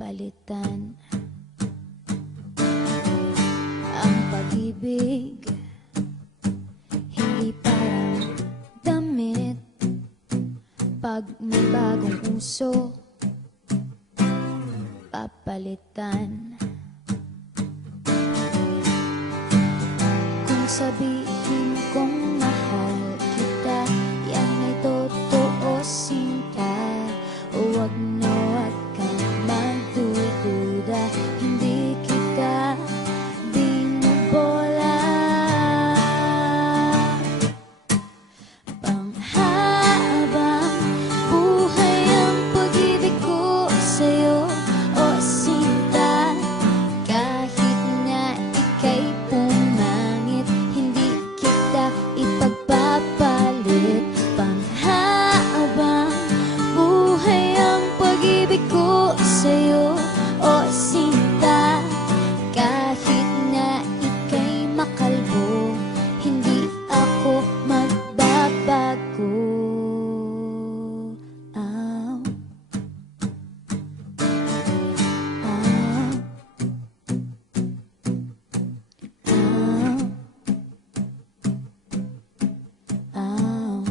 papalitan ang pag-ibig. Hindi parang damit pag may bagong uso, papalitan. Kung sabihin kong mahal kita, yan ay totoo, sinta. Huwag na huwag kang magdududa, hindi kita binubola. Panghabang buhay ang pag-ibig ko sa'yo, o sinta. Kahit na ika'y pumangit, hindi kita ipagpapalit. Panghabang buhay ang pag-ibig ko sa'yo, o sinta. Kahit na ika'y makalbo, hindi ako magbabago. Ow. Ow. Ow. Ow.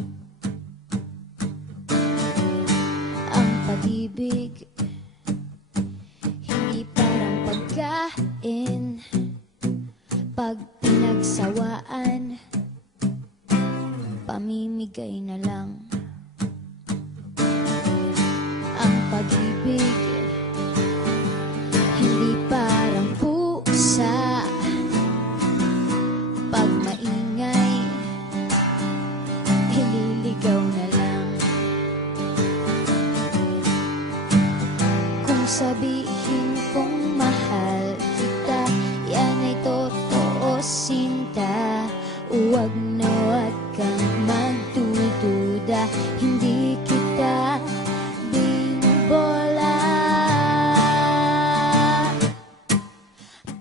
Ang pag-ibig hindi parang pagkain, pag pinagsawaan, pamimigay na lang. Ang pag-ibig hindi parang pusa, pag maingay, ililigaw na lang. Kung sabihin kong mahal kita, yan ay totoo, sinta. Huwag na huwag kang magdududa, hindi kita binubola.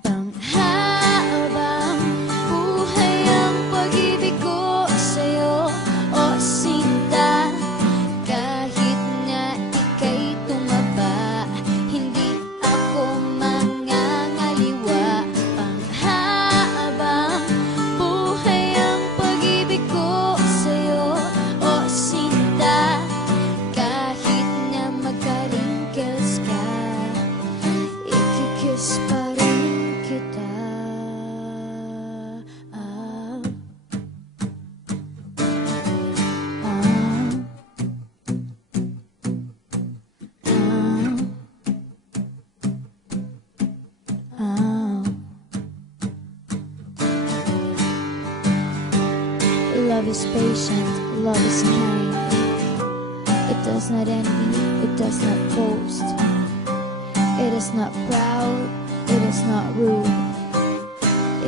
Panghabang buhay ang pag-ibig ko sa'yo, o sinta. Kahit na ika'y tumaba, hindi ako mangangaliwa. Panghabang buhay ang pag-ibig ko sa'yo, o sinta. Kahit na magka-wrinkles ka, ikikiss pa rin kita. Ah. Ah. Ah. Love is patient, love is kind. It does not envy, it does not boast. It is not proud, it is not rude.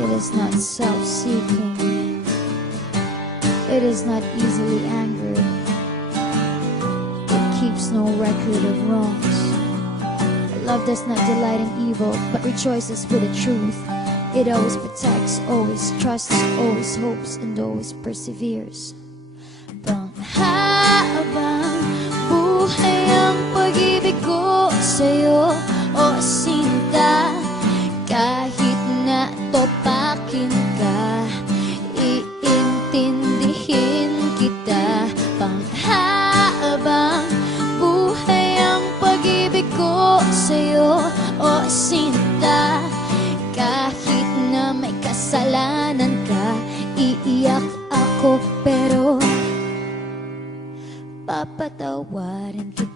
It is not self-seeking. It is not easily angered. It keeps no record of wrongs. Love does not delight in evil, but rejoices with the truth. It always protects, always trusts, always hopes, and always perseveres. Panghabang buhay ang pag-ibig ko sa'yo, o sinta. Kahit na topakin ka, iintindihin kita. Panghabang buhay ang pag-ibig ko sa'yo, o sinta. Kahit na may kasalanan ka, iiyak ako pero papatawarin kita.